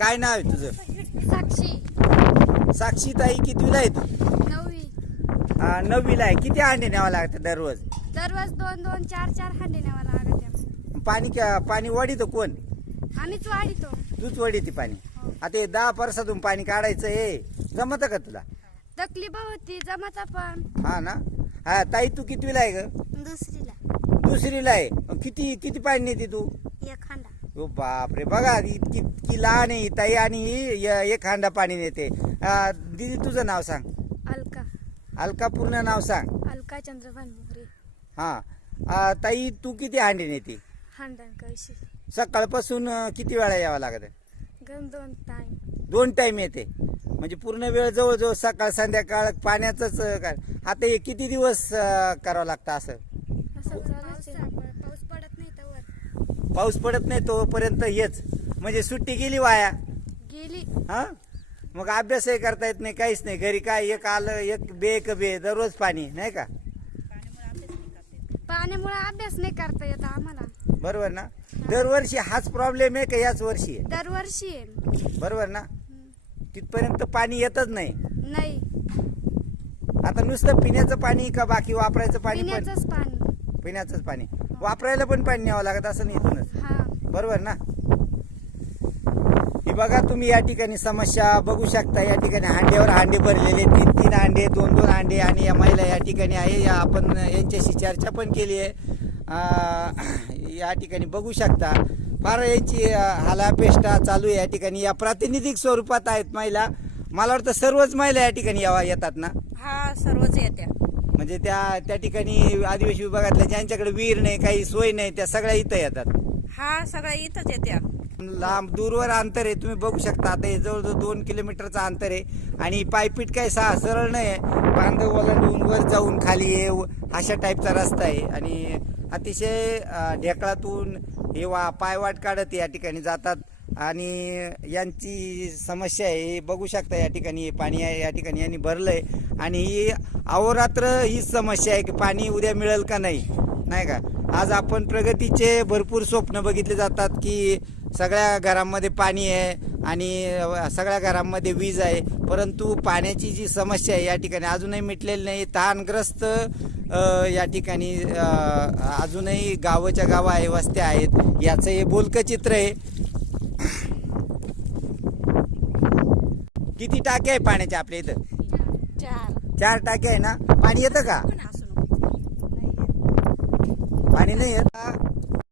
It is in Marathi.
काय नाव आहे तुझं? साक्षी. साक्षी ताई कितवीला आहे तू? नववी. हा, नववीला आहे. किती अंडे न्यावं लागतं दररोज? दररोज दोन दोन चार चार हांडे न्यावा लागत पाणी का- पाणी वडीत कोण? आम्हीच वाढितो. तूच वडीती पाणी. आता हे दहा परसातून पाणी काढायचं हे जमत का तुला? तकलीफ होती जमाचा पण. हा ना? हा ताई तू कितवीला आहे ग? दुसरीला. दुसरीला आहे. किती किती पाणी नेते तू? ओ बापरे बघा इतकी इतकी लहान आहे ही ताई आणि ही एक हांडा पाणी नेते. आ, दीदी तुझं नाव सांग. अलका. अलका पूर्ण नाव सांग. अलका चंद्रभान मोरे. हा. आ, ताई तू किती हांडे नेते? कळशी सकाळपासून अ, किती वेळा यावं लागत? दोन टाइम दोन टाइम येते. म्हणजे पूर्ण वेळ जवळजवळ सकाळ संध्याकाळ पाण्याचंच अ, काय. आता हे किती दिवस अ, करावं लागतं असं? असं चालूच आहे. पाऊस पडत नाही तर पाऊस पडत नाही तोपर्यंत हेच. म्हणजे सुट्टी गेली वाया. गेली. हा? मग अभ्यासही करता येत नाही काहीच नाही. घरी काय एक आलं एक बे एक बे दररोज पाणी नाही का? पाण्यामुळे अभ्यास नाही करता येत आम्हाला. बरोबर ना? दरवर्षी हाच प्रॉब्लेम आहे का याच वर्षी? आहे दरवर्षी आहे. बरोबर ना? तिथपर्यंत पाणी येतच नाही. नाही. आता नुसतं पिण्याचं पाणी का बाकी वापरायचं पाणी पण? पिण्याचंच पाणी. पिण्याचंच पाणी. वापरायला पण पाणी न्यावं लागत असं नाही इथूनच. बरोबर ना? हे बघा तुम्ही या ठिकाणी समस्या बघू शकता. या ठिकाणी हांड्यावर हांडे भरलेले तीन तीन हांडे दोन दोन हांडे आणि या महिला या ठिकाणी आहे. या आपण यांच्याशी चर्चा पण केली आहे. या ठिकाणी बघू शकता. फार यांची हालापेष्टा चालू आहे या ठिकाणी. या प्रातिनिधिक स्वरूपात आहेत महिला. मला वाटतं सर्वच महिला या ठिकाणी यावा येतात ना? हा सर्वच येत्या. म्हणजे त्या त्या ठिकाणी आदिवासी विभागातल्या ज्यांच्याकडे विहीर नाही काही सोय नाही त्या सगळ्या इथं येतात. हा सगळ्या इथंच येत्या. लांब दूरवर अंतर आहे तुम्ही बघू शकता. आता हे जवळजवळ दोन किलोमीटरचं अंतर आहे. आणि पायपीट काय सा सरळ नाही आहे. बांधव ओलांडून वर जाऊन खाली ये अशा टाईपचा रस्ता आहे. आणि अतिशय अं, ढेकळातून हे वा पायवाट काढत या ठिकाणी जातात. आणि यांची समस्या आहे हे बघू शकता या ठिकाणी पाणी आहे या ठिकाणी यांनी भरलंय. आणि ही अहोरात्र हीच समस्या आहे की पाणी उद्या मिळेल का नाही नाही का? आज आपण प्रगतीचे भरपूर स्वप्न बघितले जातात की सगळ्या घरांमध्ये पाणी आहे आणि सगळ्या घरांमध्ये वीज आहे. परंतु पाण्याची जी समस्या आहे या ठिकाणी अजूनही मिटलेली नाही. तहानग्रस्त या ठिकाणी अजूनही गावाच्या गावं आहे वस्त्या आहेत. याचं हे बोलकं चित्र आहे. किती टाके आहे पाण्याचे आपल्या इथं? चार. चार टाके आहे ना? पाणी येतं का? पण असू नको. पाणी नाही येत